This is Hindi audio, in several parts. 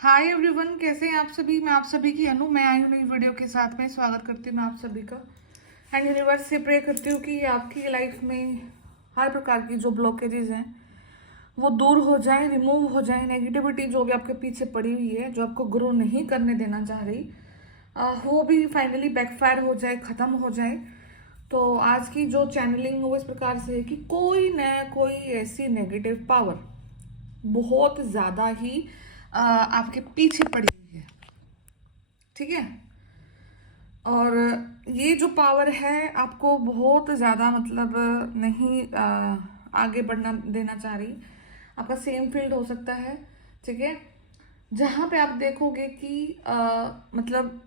हाय एवरीवन, कैसे हैं आप सभी। मैं आप सभी की अनु, मैं आई हूँ नई वीडियो के साथ में। स्वागत करती हूँ मैं आप सभी का। एंड यूनिवर्स से प्रे करती हूँ कि आपकी लाइफ में हर प्रकार की जो ब्लॉकेजेस हैं वो दूर हो जाए, रिमूव हो जाए। नेगेटिविटी जो भी आपके पीछे पड़ी हुई है, जो आपको ग्रो नहीं करने देना चाह रही, वो भी फाइनली बैकफायर हो जाए, ख़त्म हो जाए। तो आज की जो चैनलिंग वो इस प्रकार से है कि कोई न कोई ऐसी नेगेटिव पावर बहुत ज़्यादा ही आपके पीछे पड़ी हुई है, ठीक है। और ये जो पावर है आपको बहुत ज़्यादा मतलब नहीं आगे बढ़ना देना चाह रही। आपका सेम फील्ड हो सकता है, ठीक है, जहाँ पे आप देखोगे कि मतलब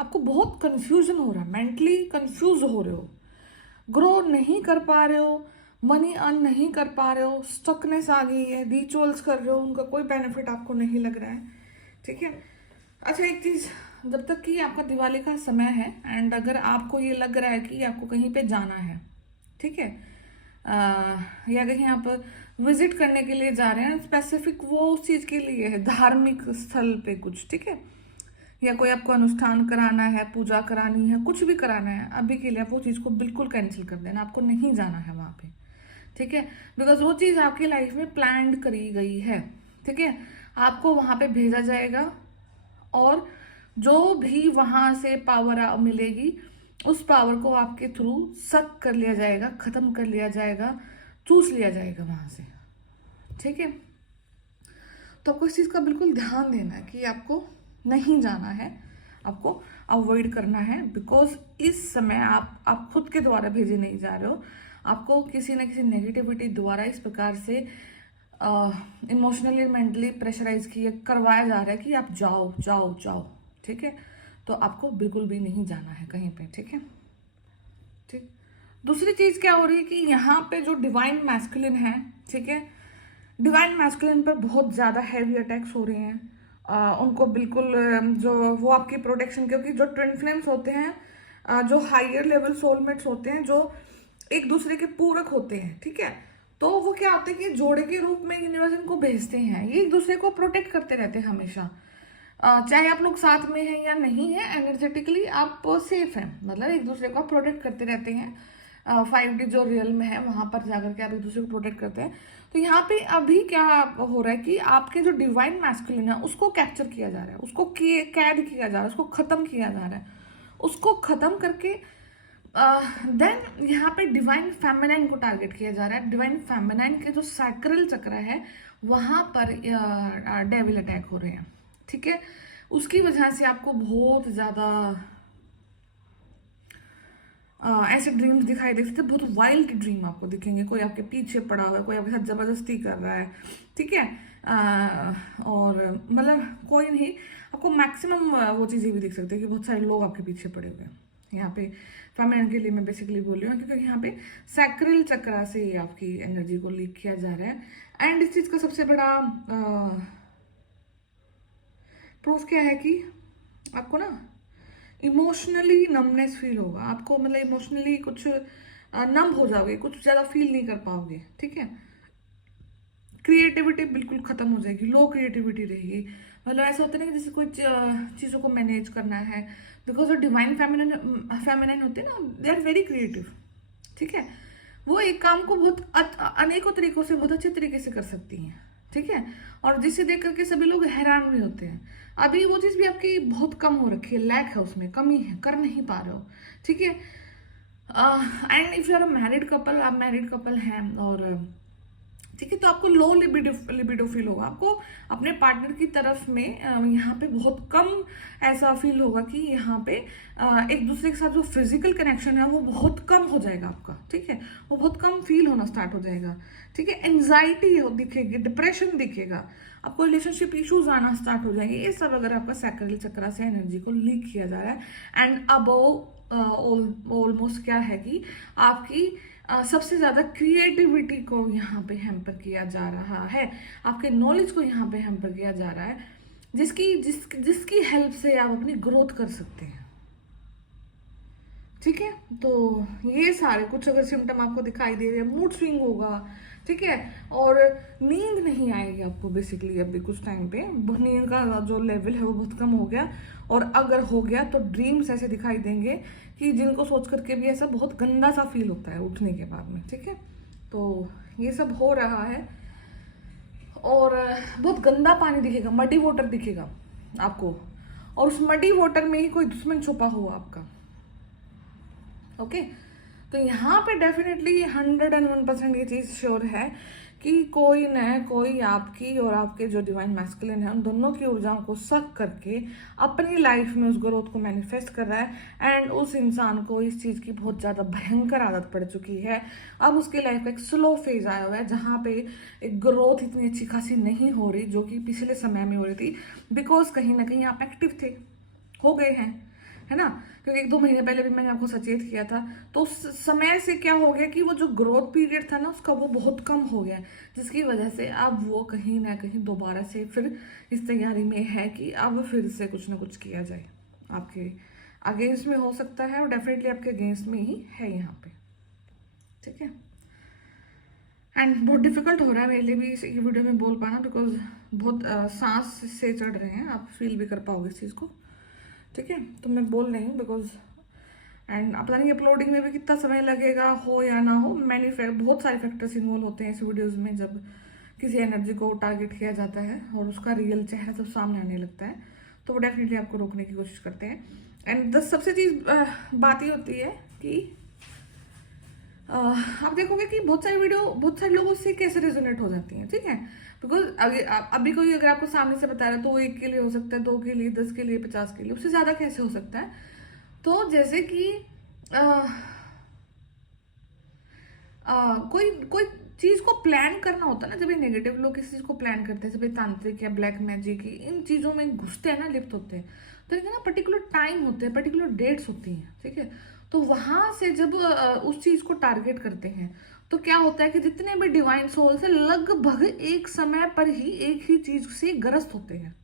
आपको बहुत कंफ्यूजन हो रहा है, मेंटली कंफ्यूज हो रहे हो, ग्रो नहीं कर पा रहे हो, मनी अर्न नहीं कर पा रहे हो, स्टकनेस आ गई है, रिचुअल्स कर रहे हो, उनका कोई बेनिफिट आपको नहीं लग रहा है, ठीक है। अच्छा, एक चीज़, जब तक कि आपका दिवाली का समय है एंड अगर आपको ये लग रहा है कि आपको कहीं पे जाना है, ठीक है, या कहीं आप विजिट करने के लिए जा रहे हैं, स्पेसिफिक वो उस चीज़ के लिए है, धार्मिक स्थल पे कुछ, ठीक है, या कोई आपको अनुष्ठान कराना है, पूजा करानी है, कुछ भी कराना है, अभी के लिए आप वो चीज़ को बिल्कुल कैंसिल कर देना। आपको नहीं जाना है वहाँ पे, ठीक है, बिकॉज वो चीज़ आपकी लाइफ में प्लान करी गई है, ठीक है। आपको वहाँ पे भेजा जाएगा और जो भी वहाँ से पावर मिलेगी उस पावर को आपके थ्रू सक कर लिया जाएगा, ख़त्म कर लिया जाएगा, चूस लिया जाएगा वहाँ से, ठीक है। तो आपको इस चीज़ का बिल्कुल ध्यान देना है कि आपको नहीं जाना है, आपको अवॉइड करना है, बिकॉज इस समय आप खुद के द्वारा भेजे नहीं जा रहे हो। आपको किसी न किसी नेगेटिविटी द्वारा इस प्रकार से इमोशनली मेंटली प्रेशराइज किए करवाया जा रहा है कि आप जाओ जाओ जाओ, ठीक है। तो आपको बिल्कुल भी नहीं जाना है कहीं पे, ठीक है, ठीक। दूसरी चीज़ क्या हो रही है कि यहाँ पे जो डिवाइन मैस्कुलिन है, ठीक है, डिवाइन मैस्कुलिन पर बहुत ज़्यादा हैवी अटैक्स हो रहे हैं। उनको बिल्कुल जो वो आपकी प्रोटेक्शन, क्योंकि जो ट्विन फ्लेम्स होते हैं, जो हायर लेवल सोलमेट्स होते हैं, जो एक दूसरे के पूरक होते हैं, ठीक है, तो वो क्या होते हैं कि जोड़े के रूप में यूनिवर्स इनको भेजते हैं। ये एक दूसरे को प्रोटेक्ट करते रहते हैं हमेशा, चाहे आप लोग साथ में हैं या नहीं है, एनर्जेटिकली आप सेफ हैं, मतलब एक दूसरे को प्रोटेक्ट करते रहते हैं। 5D जो रियल में है वहां पर जाकर के आप एक दूसरे को प्रोटेक्ट करते हैं। तो यहाँ पे अभी क्या हो रहा है कि आपके जो डिवाइन मैस्कुलिन है उसको कैप्चर किया जा रहा है, उसको कैद किया जा रहा है, उसको खत्म किया जा रहा है। उसको खत्म करके देन यहाँ पे डिवाइन फेमिनाइन को टारगेट किया जा रहा है। डिवाइन फेमिनाइन के जो सैक्रल चक्र है वहां पर डेविल अटैक हो रहे हैं, ठीक है। उसकी वजह से आपको बहुत ज़्यादा ऐसे ड्रीम्स दिखाई दे सकते हैं, बहुत वाइल्ड ड्रीम आपको दिखेंगे। कोई आपके पीछे पड़ा हुआ है, कोई आपके साथ जबरदस्ती कर रहा है, ठीक है। और मतलब कोई नहीं, आपको मैक्सिमम वो चीज़ें भी दिख सकती है कि बहुत सारे लोग आपके पीछे पड़े हुए हैं। यहाँ पे फेमिनिन के लिए मैं बेसिकली बोल रही हूँ क्योंकि यहाँ पे सैक्रल चक्रा से आपकी एनर्जी को लीक किया जा रहा है। एंड इस चीज़ का सबसे बड़ा प्रूफ क्या है कि आपको ना इमोशनली नमनेस फील होगा। आपको मतलब इमोशनली कुछ नम हो जाओगे, कुछ ज़्यादा फील नहीं कर पाओगे, ठीक है। क्रिएटिविटी बिल्कुल ख़त्म हो जाएगी, लो क्रिएटिविटी रहेगी। मतलब ऐसा होता है ना कि जैसे कोई चीज़ों को मैनेज करना है, बिकॉज जो डिवाइन फेमिनाइन होते हैं ना, दे आर वेरी क्रिएटिव, ठीक है। वो एक काम को बहुत अनेकों तरीकों से बहुत अच्छे तरीके से कर सकती हैं, ठीक है, और जिसे देख करके सभी लोग हैरान भी होते हैं। अभी वो चीज़ भी आपकी बहुत कम हो रखी है, लैक है, उसमें कमी है, कर नहीं पा रहे हो, ठीक है। And if you are a married couple, आप मैरिड कपल हैं और ठीक है, तो आपको लो लिबिडो फील होगा। आपको अपने पार्टनर की तरफ में यहाँ पे बहुत कम ऐसा फील होगा कि यहाँ पे एक दूसरे के साथ जो फिजिकल कनेक्शन है वो बहुत कम हो जाएगा आपका, ठीक है, वो बहुत कम फील होना स्टार्ट हो जाएगा, ठीक है। एंजाइटी दिखेगी, डिप्रेशन दिखेगा, आपको रिलेशनशिप इश्यूज आना स्टार्ट हो जाएंगे। ये सब अगर आपका सैक्रल चक्र से एनर्जी को लीक किया जा रहा है। एंड अब ऑलमोस्ट क्या है कि आपकी सबसे ज़्यादा क्रिएटिविटी को यहाँ पे हैम्पर किया जा रहा है, आपके नॉलेज को यहाँ पे हैम्पर किया जा रहा है, जिसकी हेल्प से आप अपनी ग्रोथ कर सकते हैं, ठीक है। तो ये सारे कुछ अगर सिम्टम आपको दिखाई दे रहे हैं, मूड स्विंग होगा, ठीक है। और नींद नहीं आएगी आपको बेसिकली अभी कुछ टाइम पे, नींद का जो लेवल है वो बहुत कम हो गया, और अगर हो गया तो ड्रीम्स ऐसे दिखाई देंगे कि जिनको सोच करके भी ऐसा बहुत गंदा सा फील होता है उठने के बाद में, ठीक है। तो ये सब हो रहा है, और बहुत गंदा पानी दिखेगा, मडी वाटर दिखेगा आपको, और उस मडी वाटर में ही कोई दुश्मन छुपा हुआ आपका, ओके। तो यहाँ पे डेफिनेटली 101% ये चीज़ श्योर है कि कोई न कोई आपकी और आपके जो डिवाइन मैस्कुलिन है उन दोनों की ऊर्जाओं को सक करके अपनी लाइफ में उस ग्रोथ को मैनिफेस्ट कर रहा है। एंड उस इंसान को इस चीज़ की बहुत ज़्यादा भयंकर आदत पड़ चुकी है। अब उसकी लाइफ का एक स्लो फेज आया हुआ है जहाँ पे एक ग्रोथ इतनी अच्छी खासी नहीं हो रही जो कि पिछले समय में हो रही थी, बिकॉज कहीं ना कहीं आप एक्टिव थे, हो गए हैं, है ना। क्योंकि 1-2 महीने पहले भी मैंने आपको सचेत किया था, तो उस समय से क्या हो गया कि वो जो ग्रोथ पीरियड था ना उसका वो बहुत कम हो गया, जिसकी वजह से अब वो कहीं ना कहीं दोबारा से फिर इस तैयारी में है कि अब फिर से कुछ ना कुछ किया जाए। आपके अगेंस्ट में हो सकता है, और डेफिनेटली आपके अगेंस्ट में ही है यहाँ पे, ठीक है। एंड बहुत डिफिकल्ट हो रहा है मेरे लिए भी इस वीडियो में बोल पाना, बिकॉज बहुत सांस से चढ़ रहे हैं, आप फील भी कर पाओगे इस चीज़ को, ठीक है। तो मैं बोल रही हूँ बिकॉज, एंड पता नहीं अपलोडिंग में भी कितना समय लगेगा, हो या ना हो, बहुत सारे फैक्टर्स इन्वॉल्व होते हैं इस वीडियोस में जब किसी एनर्जी को टारगेट किया जाता है और उसका रियल चेहरा सब सामने आने लगता है, तो वो डेफिनेटली आपको रोकने की कोशिश करते हैं। एंड सबसे चीज़ बात ये होती है कि आप देखोगे कि बहुत सारे लोगों से कैसे रेजोनेट हो जाती हैं, ठीक है। बिकॉज अभी कोई अगर आपको सामने से बता रहा है तो वो 1 के लिए हो सकता है, 2 के लिए, 10 के लिए, 50 के लिए, उससे ज़्यादा कैसे हो सकता है। तो जैसे कि कोई कोई चीज़ को प्लान करना होता है ना, जब ये नेगेटिव लोग किसी चीज़ को प्लान करते हैं, जब ये तांत्रिक या ब्लैक मैजिक इन चीज़ों में घुसते हैं ना, लिप्त होते हैं, तो इनके ना पर्टिकुलर टाइम होते हैं, पर्टिकुलर डेट्स होती हैं, ठीक है। तो वहां से जब उस चीज़ को टारगेट करते हैं तो क्या होता है कि जितने भी डिवाइन सोल्स है लगभग एक समय पर ही एक ही चीज़ से ग्रस्त होते हैं,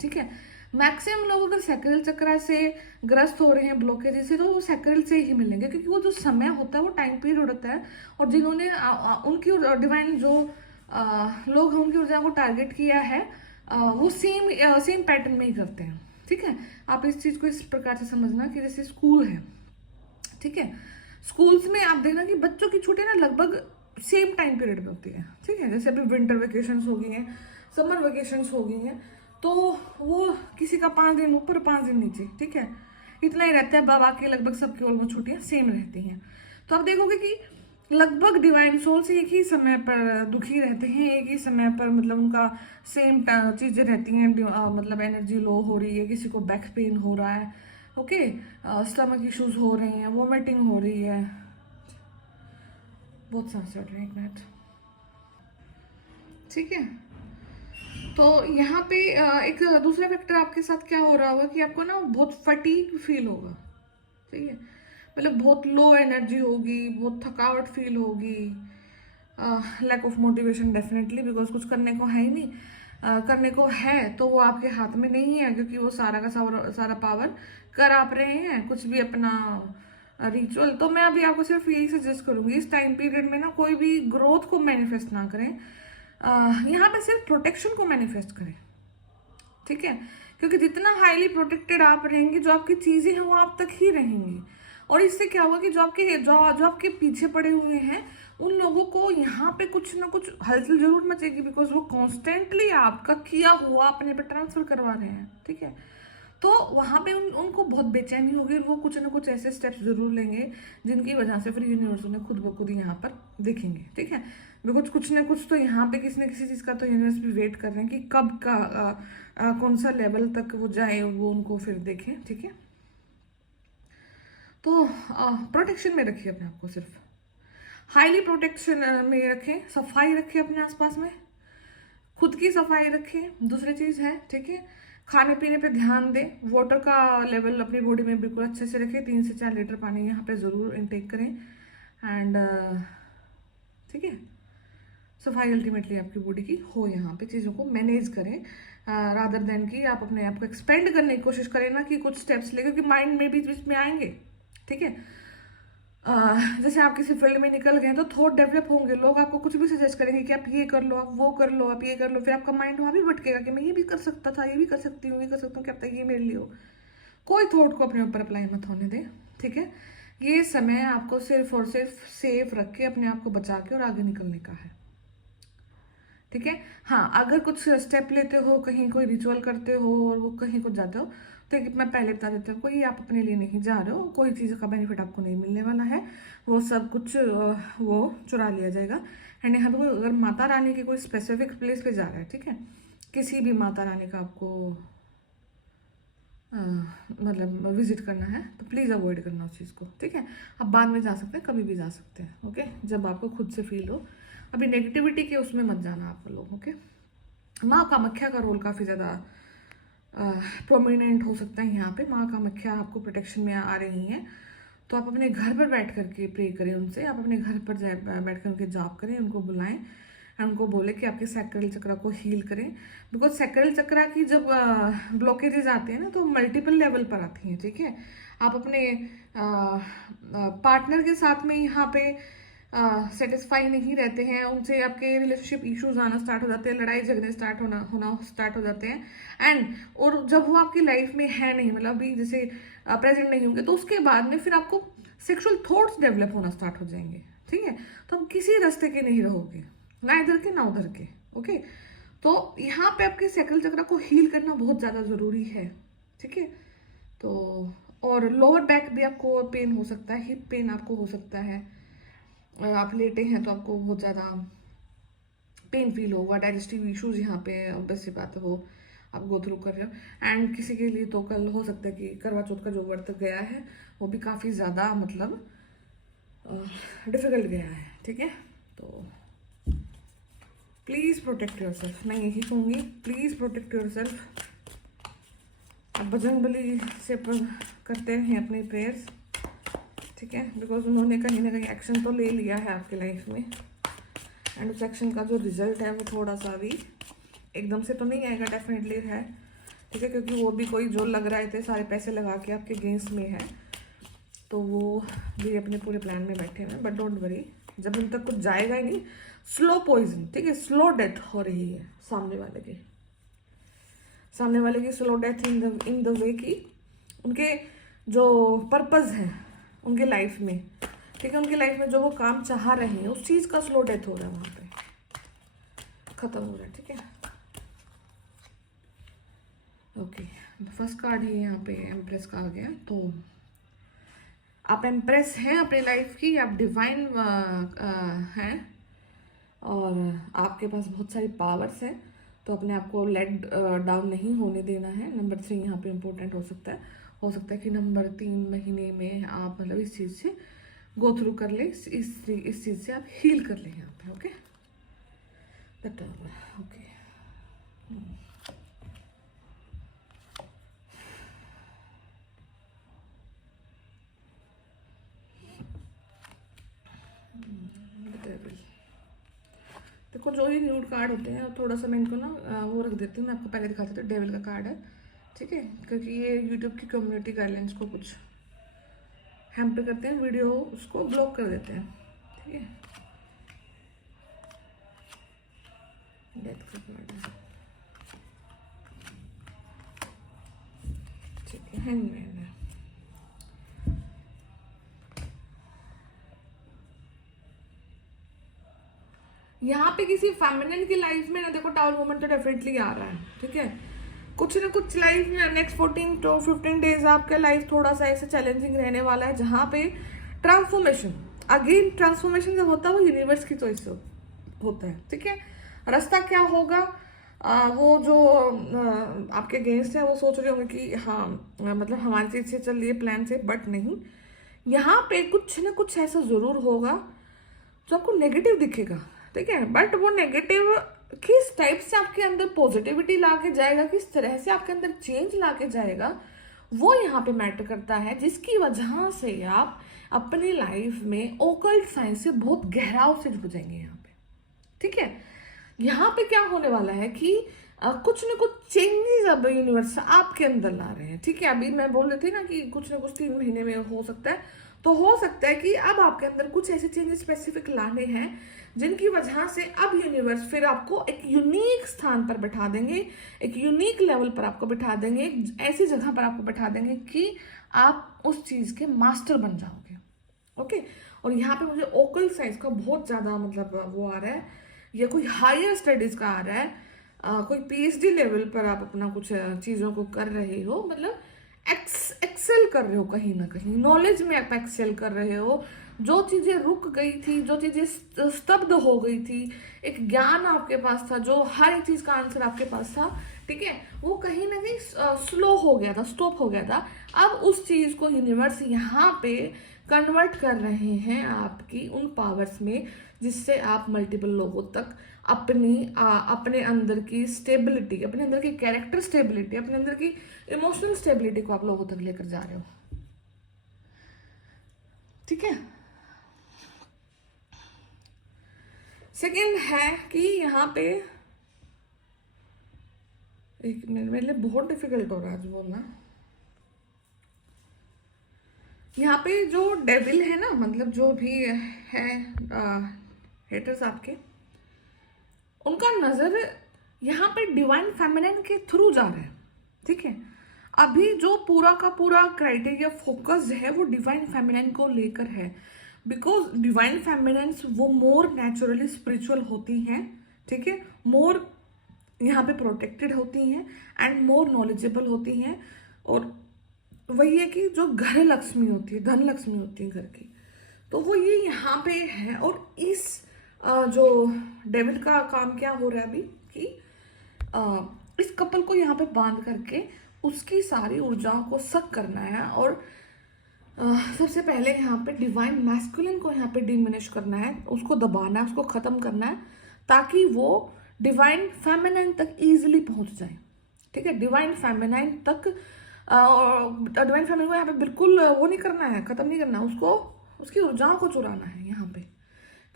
ठीक है। मैक्सिमम लोग अगर सैक्रल चक्र से ग्रस्त हो रहे हैं, ब्लॉकेज से, तो वो सैक्रल से ही मिलेंगे, क्योंकि वो जो समय होता है वो टाइम पीरियड होता है, और जिन्होंने उनकी डिवाइन जो लोग हैं उनकी ऊर्जा को टारगेट किया है, वो सेम पैटर्न में ही करते हैं, ठीक है। आप इस चीज़ को इस प्रकार से समझना कि जैसे स्कूल है, ठीक है, स्कूल्स में आप देखना कि बच्चों की छुट्टियां ना लगभग सेम टाइम पीरियड में होती है, ठीक है। जैसे अभी विंटर वेकेशंस हो गई हैं, समर वेकेशंस हो गई हैं, तो वो किसी का 5 दिन ऊपर 5 दिन नीचे, ठीक है, इतना ही रहता है। बाकी लगभग सबकी ऑलमोस्ट छुट्टियां सेम रहती हैं। तो आप देखोगे कि लगभग डिवाइन सोल्स एक ही समय पर दुखी रहते हैं, एक ही समय पर मतलब उनका सेम चीज़ें रहती हैं, मतलब एनर्जी लो हो रही है, किसी को बैक पेन हो रहा है, ओके, स्टमक इश्यूज हो रही हैं, वोमिटिंग हो रही है, बहुत सांस चढ़ रहे हैं, 1 मिनट, ठीक है। तो यहाँ पे एक दूसरा फैक्टर आपके साथ क्या हो रहा होगा कि आपको ना बहुत फटीग फील होगा, ठीक है, मतलब बहुत लो एनर्जी होगी, बहुत थकावट फील होगी, lack of motivation definitely, because कुछ करने को है ही नहीं, करने को है तो वो आपके हाथ में नहीं है, क्योंकि वो सारा का सारा पावर कर आप रहे हैं कुछ भी अपना रिचुअल। तो मैं अभी आपको सिर्फ यही सजेस्ट करूंगी, इस टाइम पीरियड में ना कोई भी ग्रोथ को मैनिफेस्ट ना करें, यहाँ पे सिर्फ प्रोटेक्शन को मैनिफेस्ट करें, ठीक है। क्योंकि जितना हाईली प्रोटेक्टेड आप रहेंगे, जो आपकी चीजें हैं वो आप तक ही रहेंगी, और इससे क्या होगा कि जो आपके पीछे पड़े हुए हैं उन लोगों को यहाँ पे कुछ ना कुछ हलचल जरूर मचेगी, बिकॉज वो कॉन्स्टेंटली आपका किया हुआ अपने पे ट्रांसफर करवा रहे हैं, ठीक है। तो वहाँ पे उनको बहुत बेचैनी होगी, और वो कुछ ना कुछ ऐसे स्टेप्स जरूर लेंगे जिनकी वजह से फिर यूनिवर्स उन्हें खुद ब खुद यहाँ पर देखेंगे, ठीक है। बिकॉज कुछ ना कुछ तो यहाँ पे किसी न किसी चीज़ का तो यूनिवर्स भी वेट कर रहे हैं कि कब का कौन सा लेवल तक वो जाए, वो उनको फिर देखें, ठीक है। तो प्रोटेक्शन में रखिए अपने आप को, सिर्फ हाईली प्रोटेक्शन में रखें, सफाई रखें अपने आसपास में, खुद की सफाई रखें, दूसरी चीज़ है, ठीक है। खाने पीने पे ध्यान दें, वाटर का लेवल अपनी बॉडी में बिल्कुल अच्छे से रखें, 3 से 4 लीटर पानी यहाँ पे ज़रूर इनटेक करें, एंड ठीक है, सफाई अल्टीमेटली आपकी बॉडी की हो, यहाँ पे चीज़ों को मैनेज करें, रादर देन कि आप अपने आप को एक्सपेंड करने की कोशिश करें ना, कि कुछ स्टेप्स ले, क्योंकि माइंड में बीच बीच में आएंगे, ठीक है। जैसे आप किसी फील्ड में निकल गए तो थॉट डेवलप होंगे, लोग आपको कुछ भी सजेस्ट करेंगे कि आप ये कर लो, आप वो कर लो, आप ये कर लो, फिर आपका माइंड वहाँ भी भटकेगा कि मैं ये भी कर सकता था, ये भी कर सकती हूँ, ये कर सकता हूँ, क्या पता ये मेरे लिए हो। कोई थॉट को अपने ऊपर अप्लाई मत होने दें, ठीक है। ये समय आपको सिर्फ और सिर्फ सेफ रख के अपने आप को बचा के और आगे निकलने का है, ठीक है। हाँ, अगर कुछ स्टेप लेते हो, कहीं कोई रिचुअल करते हो और वो कहीं कुछ जाते हो, तो मैं पहले बता देती हूँ, कोई आप अपने लिए नहीं जा रहे हो, कोई चीज़ का बेनिफिट आपको नहीं मिलने वाला है, वो सब कुछ वो चुरा लिया जाएगा। एंड यहाँ पे अगर माता रानी के कोई स्पेसिफिक प्लेस पे जा रहा है, ठीक है, किसी भी माता रानी का आपको मतलब विजिट करना है, तो प्लीज़ अवॉइड करना उस चीज़ को, ठीक है। आप बाद में जा सकते हैं, कभी भी जा सकते हैं, ओके, जब आपको खुद से फील हो। अभी नेगेटिविटी के उसमें मत जाना आप लोग, ओके। माँ कामाख्या का रोल काफ़ी ज़्यादा प्रोमिनेंट हो सकता है यहाँ पे। माँ कामाख्या आपको प्रोटेक्शन में आ रही हैं, तो आप अपने घर पर बैठ करके प्रे करें उनसे, आप अपने घर पर बैठ कर उनके जाप करें, उनको बुलाएं एंड उनको बोले कि आपके सैक्रल चक्र को हील करें। बिकॉज सैक्रल चक्र की जब ब्लॉकेजेस आते हैं ना, तो मल्टीपल लेवल पर आती हैं, ठीक है। आप अपने पार्टनर के साथ में यहाँ पे सेटिस्फाई नहीं रहते हैं, उनसे आपके रिलेशनशिप इश्यूज आना स्टार्ट हो जाते हैं, लड़ाई झगड़े होना स्टार्ट हो जाते हैं। एंड और जब वो आपकी लाइफ में है नहीं, मतलब अभी जैसे प्रेजेंट नहीं होंगे, तो उसके बाद में फिर आपको सेक्सुअल थॉट्स डेवलप होना स्टार्ट हो जाएंगे, ठीक है। तो आप किसी रास्ते के नहीं रहोगे, ना इधर के ना उधर के, ओके। तो यहाँ पे आपके सैक्रल चक्र को हील करना बहुत ज़्यादा ज़रूरी है, ठीक है। तो और लोअर बैक भी आपको पेन हो सकता है, हिप पेन आपको हो सकता है, आप लेटे हैं तो आपको बहुत ज़्यादा पेन फील होगा, डाइजेस्टिव इश्यूज यहाँ पे ऑब्वियस सी बात है वो आप गो थ्रू कर रहे हो। एंड किसी के लिए तो कल हो सकता है कि करवा चौथ का जो व्रत गया है वो भी काफ़ी ज़्यादा मतलब डिफिकल्ट गया है, ठीक है। तो प्लीज़ प्रोटेक्ट योर सेल्फ, मैं यही कहूँगी, प्लीज़ प्रोटेक्ट योर सेल्फ। अब बजरंग बली से करते हैं अपने प्रेयर्स, ठीक है, बिकॉज उन्होंने कहीं ना कहीं एक्शन तो ले लिया है आपकी लाइफ में, एंड उस एक्शन का जो रिजल्ट है वो थोड़ा सा भी एकदम से तो नहीं आएगा, डेफिनेटली है, ठीक है, क्योंकि वो भी कोई जो लग रहे थे सारे पैसे लगा के आपके अगेंस्ट में है, तो वो भी अपने पूरे प्लान में बैठे हुए हैं। बट डोंट वरी, जब उन तक कुछ जाएगा ही नहीं, स्लो पॉइजन, ठीक है, स्लो डेथ हो रही है सामने वाले की slow death in the way की उनके जो पर्पस है उनके लाइफ में, ठीक है, उनकी लाइफ में जो वो काम चाह रहे हैं उस चीज़ का स्लो डेथ हो रहा है, वहाँ पे खत्म हो रहा है, ठीक है। ओके, फर्स्ट कार्ड ही यहाँ पे एम्प्रेस का आ गया। तो आप एम्प्रेस हैं अपनी लाइफ की, आप डिवाइन हैं और आपके पास बहुत सारी पावर्स हैं, तो अपने आप को लेट डाउन नहीं होने देना है। नंबर 3 यहाँ पे इम्पोर्टेंट हो सकता है कि नंबर 3 महीने में आप मतलब इस चीज़ से गो थ्रू कर ले, इस चीज़ से आप हील कर लें यहाँ पे, ओके, ओके। देखो जो ये न्यूड कार्ड होते हैं, थोड़ा सा मैं इनको ना वो रख देती हूँ, मैं आपको पहले दिखाती थी, डेविल का कार्ड है, ठीक है, क्योंकि ये यूट्यूब की कम्युनिटी गाइडलाइंस को कुछ हैम्पर करते हैं, वीडियो उसको ब्लॉक कर देते हैं, ठीक है। डेथ का कार्ड है, ठीक है, हैंगमैन है। यहाँ पे किसी फेमिनिन की लाइफ में ना देखो टाउल मोमेंट तो डेफिनेटली आ रहा है, ठीक है। कुछ ना कुछ लाइफ में नेक्स्ट 14 to 15 डेज आपके लाइफ थोड़ा सा ऐसे चैलेंजिंग रहने वाला है, जहाँ पे ट्रांसफॉर्मेशन, अगेन ट्रांसफॉर्मेशन जब होता है वो यूनिवर्स की चॉइस से होता है, ठीक है। रास्ता क्या होगा वो जो आपके अगेंस्ट है वो सोच रहे होंगे कि हाँ मतलब हमारी चीज से चल रही है प्लान से, बट नहीं, यहाँ पे कुछ ना कुछ ऐसा जरूर होगा जो आपको नेगेटिव दिखेगा, ठीक है। बट वो नेगेटिव किस टाइप से आपके अंदर पॉजिटिविटी ला के जाएगा, किस तरह से आपके अंदर चेंज ला के जाएगा, वो यहाँ पे मैटर करता है, जिसकी वजह से आप अपनी लाइफ में ओकल्ट साइंस से बहुत गहराव से जुड़ जाएंगे यहाँ पे, ठीक है। यहाँ पे क्या होने वाला है कि कुछ ना कुछ चेंजेस अब यूनिवर्स आपके अंदर ला रहे हैं, ठीक है। अभी मैं बोल रही थी ना कि कुछ ना कुछ 3 महीने में हो सकता है, तो हो सकता है कि अब आपके अंदर कुछ ऐसे चेंजेस स्पेसिफिक लाने हैं जिनकी वजह से अब यूनिवर्स फिर आपको एक यूनिक स्थान पर बैठा देंगे, एक यूनिक लेवल पर आपको बैठा देंगे, एक ऐसी जगह पर आपको बैठा देंगे कि आप उस चीज के मास्टर बन जाओगे। ओके, और यहाँ पे मुझे ओकल साइंस का बहुत ज्यादा मतलब वो आ रहा है, या कोई हायर स्टडीज का आ रहा है, कोई पीएचडी लेवल पर आप अपना कुछ चीजों को कर रहे हो, मतलब एक्सेल कर रहे हो, कहीं ना कहीं नॉलेज में आप एक्सेल कर रहे हो। जो चीजें रुक गई थी, जो चीजें स्तब्ध हो गई थी, एक ज्ञान आपके पास था, जो हर एक चीज का आंसर आपके पास था, ठीक है, वो कहीं ना कहीं स्लो हो गया था, स्टॉप हो गया था। अब उस चीज को यूनिवर्स यहाँ पे कन्वर्ट कर रहे हैं आपकी उन पावर्स में, जिससे आप मल्टीपल लोगों तक अपने अंदर की स्टेबिलिटी, अपने अंदर की कैरेक्टर स्टेबिलिटी, अपने अंदर की इमोशनल स्टेबिलिटी को आप लोगों तक लेकर जा रहे हो। ठीक है। सेकेंड है कि यहाँ पे एक मिनट, मेरे लिए बहुत डिफिकल्ट हो रहा है आज बोलना। यहाँ पे जो डेविल है ना, मतलब जो भी है हेटर्स आपके, उनका नजर यहाँ पे डिवाइन फेमिनिन के थ्रू जा रहा है। ठीक है, अभी जो पूरा का पूरा क्राइटेरिया फोकस है वो डिवाइन फेमिनिन को लेकर है, बिकॉज डिवाइन फेमिनिन्स वो मोर नेचुरली स्पिरिचुअल होती हैं। ठीक है, मोर यहाँ पे प्रोटेक्टेड होती हैं एंड मोर नॉलेजेबल होती हैं, और वही है कि जो घर लक्ष्मी होती है, धन लक्ष्मी होती है घर की, तो वो ये यहाँ पे है। और इस जो डेविल का काम क्या हो रहा है अभी कि इस कपल को यहाँ पे बांध करके उसकी सारी ऊर्जाओं को सक करना है, और सबसे पहले यहाँ पे डिवाइन मैस्कुलिन को यहाँ पे डिमिनिश करना है, उसको दबाना है, उसको खत्म करना है, ताकि वो डिवाइन फेमिनाइन तक इजीली पहुंच जाए। ठीक है, डिवाइन फेमिनाइन तक, डिवाइन फेमिनाइन को यहाँ पे बिल्कुल वो नहीं करना है, खत्म नहीं करना, उसको उसकी ऊर्जाओं को चुराना है यहाँ पे।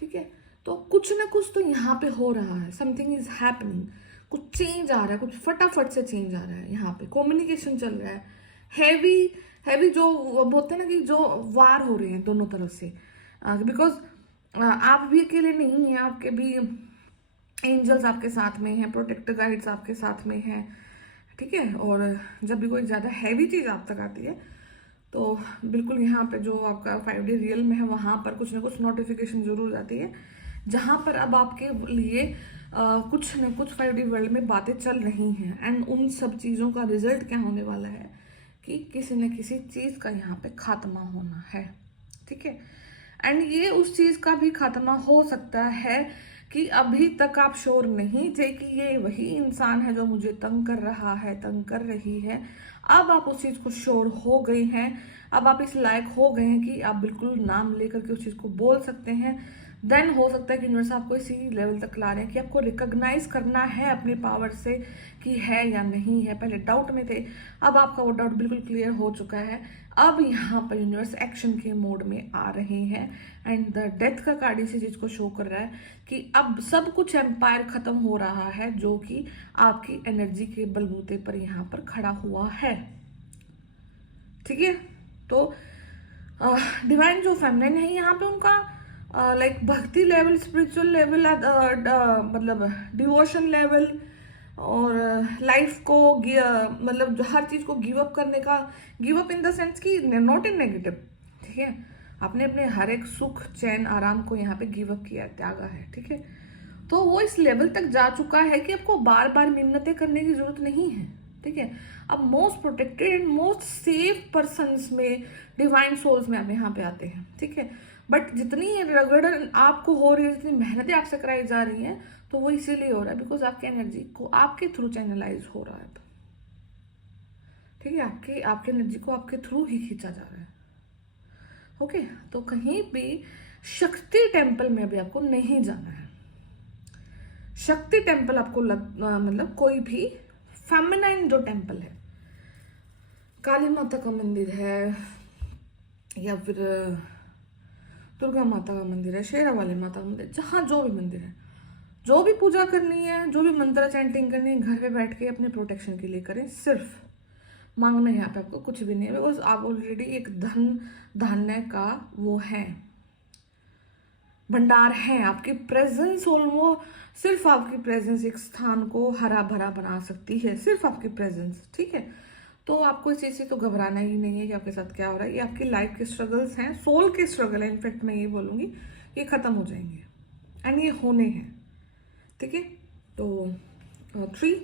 ठीक है, तो कुछ ना कुछ तो यहाँ पे हो रहा है, समथिंग इज हैपनिंग, कुछ चेंज आ रहा है, कुछ फटाफट से चेंज आ रहा है। यहाँ पे कम्युनिकेशन चल रहा है, हैवी जो बोलते हैं ना कि जो वार हो रहे हैं दोनों तरफ से, बिकॉज आप भी अकेले नहीं हैं, आपके भी एंजल्स आपके साथ में हैं, प्रोटेक्टर गाइड्स आपके साथ में हैं। ठीक है, और जब भी कोई ज़्यादा हैवी चीज़ आप तक आती है तो बिल्कुल यहाँ पे जो आपका 5D रियल में है वहाँ पर कुछ ना कुछ नोटिफिकेशन जरूर जाती है, जहाँ पर अब आपके लिए कुछ ना कुछ 5D वर्ल्ड में बातें चल रही हैं, एंड उन सब चीज़ों का रिजल्ट क्या होने वाला है कि किसी न किसी चीज़ का यहाँ पे खात्मा होना है। ठीक है, एंड ये उस चीज़ का भी खात्मा हो सकता है कि अभी तक आप श्योर नहीं थे कि ये वही इंसान है जो मुझे तंग कर रहा है, तंग कर रही है। अब आप उस चीज़ को श्योर हो गए हैं, अब आप इस लायक हो गए हैं कि आप बिल्कुल नाम लेकर के उस चीज़ को बोल सकते हैं। देन हो सकता है कि यूनिवर्स आपको इसी लेवल तक ला रहे हैं कि आपको रिकॉग्नाइज करना है अपने पावर से कि है या नहीं है। पहले डाउट में थे, अब आपका वो डाउट बिल्कुल क्लियर हो चुका है। अब यहाँ पर यूनिवर्स एक्शन के मोड में आ रहे हैं, एंड द डेथ का कार्ड इसी चीज को शो कर रहा है कि अब सब कुछ एम्पायर खत्म हो रहा है, जो कि आपकी एनर्जी के बलबूते पर यहाँ पर खड़ा हुआ है। ठीक है, तो डिवाइन जो फेमिनिन है यहाँ पे उनका लाइक भक्ति लेवल, स्पिरिचुअल लेवल, मतलब डिवोशन लेवल, और लाइफ को मतलब जो हर चीज को गिव अप करने का, give up in the sense कि नॉट इन नेगेटिव। ठीक है, आपने अपने हर एक सुख, चैन, आराम को यहाँ पे गिव अप किया, त्यागा है। ठीक है, तो वो इस लेवल तक जा चुका है कि आपको बार बार मिन्नतें करने की जरूरत नहीं है। ठीक है, अब most protected and most safe persons में, डिवाइन सोल्स में आप यहाँ पे आते हैं। ठीक है, बट जितनी रगड़ आपको हो रही है, जितनी मेहनतें आपसे कराई जा रही हैं, तो वो इसीलिए हो रहा है बिकॉज आपकी एनर्जी को आपके थ्रू चैनलाइज हो रहा है। ठीक है, आपकी एनर्जी को आपके थ्रू ही खींचा जा रहा है। ओके, तो कहीं भी शक्ति टेम्पल में अभी आपको नहीं जाना है। शक्ति टेम्पल आपको मतलब कोई भी फेमिनाइन जो टेम्पल है, काली माता का मंदिर है, या फिर दुर्गा माता का मंदिर है, शेरा वाली माता का मंदिर, जहाँ जो भी मंदिर है, जो भी पूजा करनी है, जो भी मंत्र चैंटिंग करनी है, घर पे बैठ के अपने प्रोटेक्शन के लिए करें। सिर्फ मांगना यहाँ पे आपको कुछ भी नहीं है, बिकॉज आप ऑलरेडी एक धन धान्य का वो है, भंडार है। आपकी प्रेजेंस ऑलमोस्ट, सिर्फ आपकी प्रेजेंस एक स्थान को हरा भरा बना सकती है, सिर्फ आपकी प्रेजेंस, ठीक है। तो आपको इस चीज़ से तो घबराना ही नहीं है कि आपके साथ क्या हो रहा है। ये आपकी लाइफ के स्ट्रगल्स हैं, सोल के स्ट्रगल है, इनफैक्ट मैं ये बोलूँगी ये ख़त्म हो जाएंगे एंड ये होने हैं, ठीक है। तो 3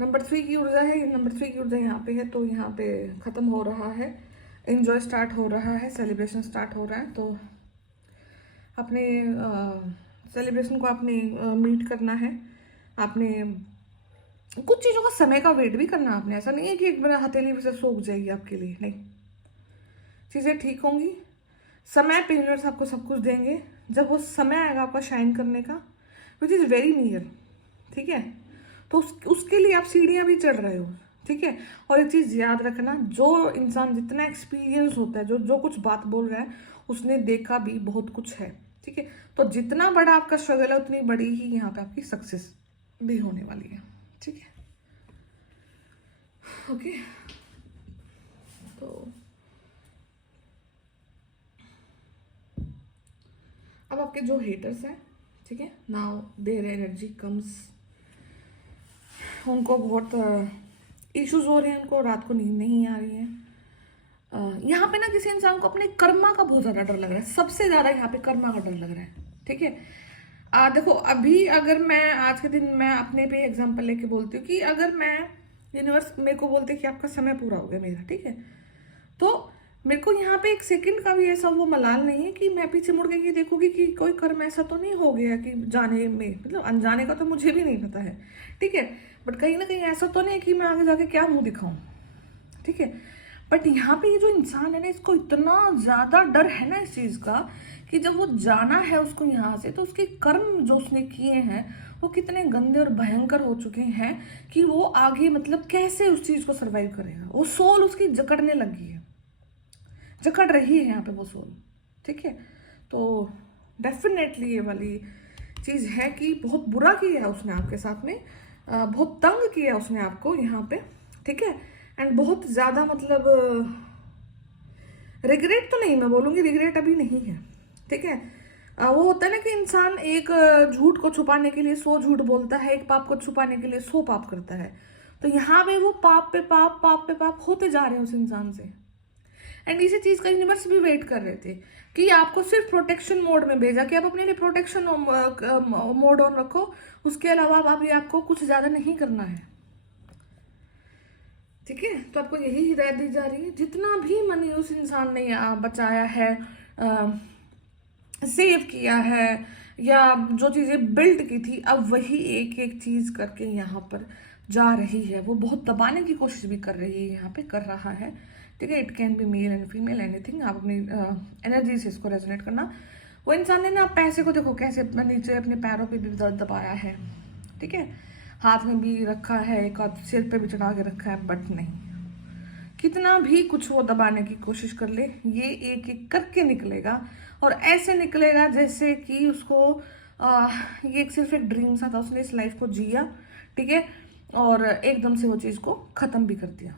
नंबर 3 की ऊर्जा है, ये नंबर 3 की ऊर्जा यहाँ पे है, तो यहाँ पे ख़त्म हो रहा है, एंजॉय स्टार्ट हो रहा है, सेलिब्रेशन स्टार्ट हो रहा है। तो अपने सेलिब्रेशन को आपने मीट करना है, आपने कुछ चीज़ों का समय का वेट भी करना। आपने ऐसा नहीं है कि एक बार हथेली पे से सूख जाएगी आपके लिए, नहीं, चीज़ें ठीक होंगी। समय पे यूनिवर्स आपको सब कुछ देंगे, जब वो समय आएगा आपका शाइन करने का, विच इज़ वेरी नियर, ठीक है। तो उसके लिए आप सीढ़ियाँ भी चढ़ रहे हो, ठीक है। और एक चीज़ याद रखना, जो इंसान जितना एक्सपीरियंस होता है, जो जो कुछ बात बोल रहा है, उसने देखा भी बहुत कुछ है, ठीक है। तो जितना बड़ा आपका स्ट्रगल है, उतनी बड़ी ही यहाँ पे आपकी सक्सेस भी होने वाली है, ठीक है। ओके, तो अब आपके जो हेटर्स हैं, ठीक है, नाउ देयर एनर्जी कम्स, उनको बहुत इश्यूज हो रहे हैं, उनको रात को नींद नहीं आ रही है। यहाँ पे ना किसी इंसान को अपने कर्मा का बहुत ज़्यादा डर लग रहा है, सबसे ज़्यादा यहाँ पे कर्मा का डर लग रहा है, ठीक है। देखो, अभी अगर मैं आज के दिन मैं अपने पे एग्जांपल लेके बोलती हूँ कि अगर मैं, यूनिवर्स मेरे को बोलते कि आपका समय पूरा हो गया मेरा, ठीक है, तो मेरे को यहाँ पे एक सेकंड का भी ऐसा वो मलाल नहीं है कि मैं पीछे मुड़ के देखूंगी कि कोई कर्म ऐसा तो नहीं हो गया कि जाने में, मतलब अनजाने का तो मुझे भी नहीं पता है, ठीक है। बट कहीं ना कहीं ऐसा तो नहीं है कि मैं आगे जाके क्या मुंह दिखाऊं, ठीक है। बट यहाँ पे ये जो इंसान है ना, इसको इतना ज़्यादा डर है ना इस चीज़ का कि जब वो जाना है उसको यहाँ से, तो उसके कर्म जो उसने किए हैं वो कितने गंदे और भयंकर हो चुके हैं कि वो आगे मतलब कैसे उस चीज़ को सर्वाइव करेगा। वो सोल उसकी जकड़ने लगी है, जकड़ रही है यहाँ पे वो सोल, ठीक है। तो डेफिनेटली ये वाली चीज़ है कि बहुत बुरा किया है उसने आपके साथ में, बहुत तंग किया उसने आपको यहाँ पे, ठीक है। एंड बहुत ज़्यादा मतलब रिग्रेट तो नहीं मैं बोलूँगी, रिग्रेट अभी नहीं है, ठीक है। वो होता है ना कि इंसान एक झूठ को छुपाने के लिए 100 झूठ बोलता है, एक पाप को छुपाने के लिए 100 पाप करता है। तो यहाँ पे वो पाप पे पाप, पाप पे पाप होते जा रहे हैं उस इंसान से। एंड इसी चीज़ का यूनिवर्स भी वेट कर रहे थे कि आपको सिर्फ प्रोटेक्शन मोड में भेजा कि आप अपने लिए प्रोटेक्शन मोड ऑन रखो, उसके अलावा अब अभी आपको कुछ ज़्यादा नहीं करना है, ठीक है। तो आपको यही हिदायत दी जा रही है, जितना भी मनी उस इंसान ने बचाया है, सेव किया है, या जो चीज़ें बिल्ड की थी, अब वही एक एक चीज़ करके यहाँ पर जा रही है। वो बहुत दबाने की कोशिश भी कर रही है, यहाँ पे कर रहा है, ठीक है। It can be male and female, anything. आप अपनी एनर्जी से इसको रेजोनेट करना। वो इंसान ने ना पैसे को देखो कैसे नीचे अपने पैरों पे भी दबाया है, ठीक है, हाथ में भी रखा है, एक हाथ सिर पे भी चढ़ा के रखा है, बट नहीं, कितना भी कुछ वो दबाने की कोशिश कर ले, ये एक एक करके निकलेगा। और ऐसे निकलेगा जैसे कि उसको ये सिर्फ एक ड्रीम सा था, उसने इस लाइफ को जिया, ठीक है, और एकदम से वो चीज़ को ख़त्म भी कर दिया,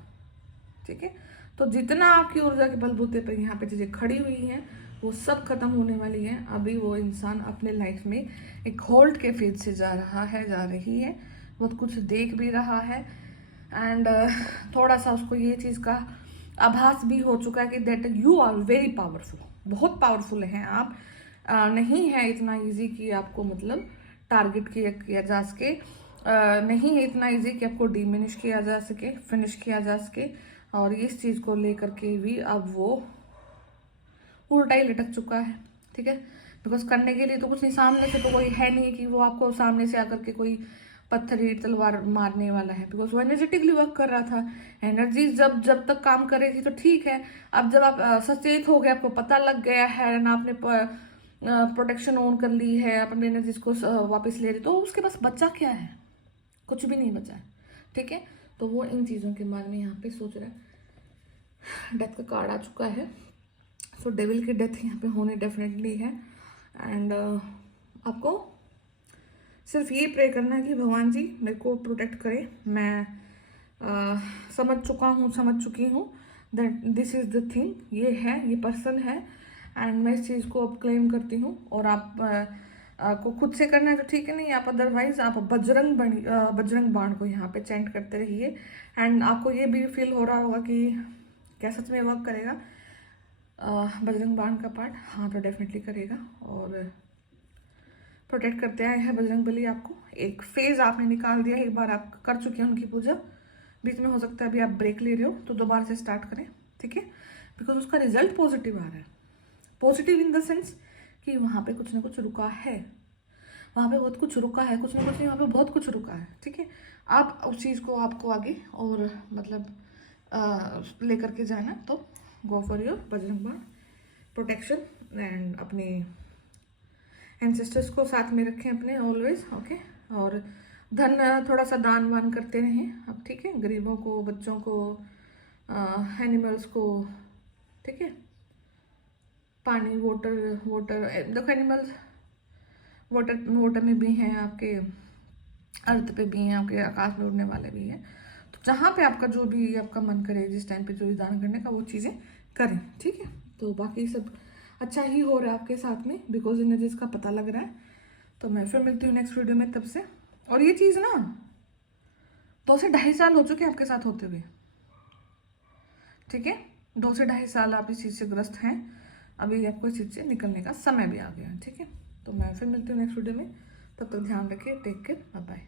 ठीक है। तो जितना आपकी ऊर्जा के बलबूते पर यहाँ पे चीज़ें खड़ी हुई हैं, वो सब खत्म होने वाली हैं। अभी वो इंसान अपने लाइफ में एक होल्ड के फेज से जा रहा है, जा रही है, बहुत कुछ देख भी रहा है। एंड थोड़ा सा उसको ये चीज़ का आभास भी हो चुका है कि that you are very powerful, बहुत पावरफुल हैं आप। नहीं है इतना इजी कि आपको मतलब टारगेट किया जा सके, नहीं है इतना इजी कि आपको डिमिनिश किया जा सके, फिनिश किया जा सके। और इस चीज़ को लेकर के भी अब वो उल्टा ही लटक चुका है, ठीक है। बिकॉज करने के लिए तो कुछ नहीं, सामने से तो कोई है नहीं कि वो आपको सामने से आकर के कोई पत्थर ईंट तलवार मारने वाला है, बिकॉज वो एनर्जेटिकली वर्क कर रहा था। एनर्जी जब तक काम कर रही थी तो ठीक है, अब जब आप सचेत हो गए, आपको पता लग गया है ना, आपने प्रोटेक्शन ऑन कर ली है, अपने एनर्जीज को वापस ले रही, तो उसके पास बचा क्या है, कुछ भी नहीं बचा है, ठीक है। तो वो इन चीज़ों के बारे में यहाँ पे सोच रहा है। डेथ का कार्ड आ चुका है, सो डेविल की डेथ यहाँ पे होने डेफिनेटली है। एंड आपको सिर्फ ये प्रे करना है कि भगवान जी मेरे को प्रोटेक्ट करे, मैं समझ चुकी हूँ that this is the thing, ये पर्सन है, एंड मैं इस चीज़ को अब क्लेम करती हूँ। और आप को खुद से करना है तो ठीक है, नहीं आप अदरवाइज आप बजरंग बाण को यहाँ पे चैंट करते रहिए। एंड आपको ये भी फील हो रहा होगा कि क्या सच में वर्क करेगा बजरंग बाण का पार्ट? हाँ, तो डेफिनेटली करेगा। और प्रोटेक्ट करते आए हैं बजरंग बली आपको। एक फेज आपने निकाल दिया, एक बार आप कर चुके हैं उनकी पूजा, बीच में हो सकता है अभी आप ब्रेक ले रहे हो, तो दोबारा से स्टार्ट करें, ठीक है? बिकॉज उसका रिजल्ट पॉजिटिव आ रहा है। पॉजिटिव इन द सेंस कि वहाँ पे कुछ ना कुछ रुका है, वहाँ पे बहुत कुछ रुका है, कुछ ना कुछ नहीं, वहाँ पे बहुत कुछ रुका है, ठीक है? आप उस चीज़ को आपको आगे और मतलब लेकर के जाना, तो गो फॉर योर बजरंग बाण प्रोटेक्शन। एंड अपने एंसेस्टर्स को साथ में रखें अपने ऑलवेज, ओके? और धन थोड़ा सा दान वान करते रहें अब, ठीक है? गरीबों को, बच्चों को, एनिमल्स को, ठीक है? पानी, वाटर देखो, एनिमल्स वाटर में भी हैं, आपके अर्थ पे भी हैं, आपके आकाश में उड़ने वाले भी हैं। तो जहाँ पे आपका जो भी आपका मन करे, जिस टाइम पे जो भी दान करने का, वो चीज़ें करें, ठीक है? तो बाकी सब अच्छा ही हो रहा है आपके साथ में, बिकॉज एनर्जीज का पता लग रहा है। तो मैं फिर मिलती हूँ नेक्स्ट वीडियो में तब से। और ये चीज़ ना 2 से 2.5 साल हो चुके हैं आपके साथ होते हुए, ठीक है? 2 से 2.5 साल आप इस चीज़ से ग्रस्त हैं, अभी आपको इस चीज़ से निकलने का समय भी आ गया है, ठीक है? तो मैं फिर मिलती हूँ नेक्स्ट वीडियो में, तब तक ध्यान रखिए, टेक केयर, बाय बाय।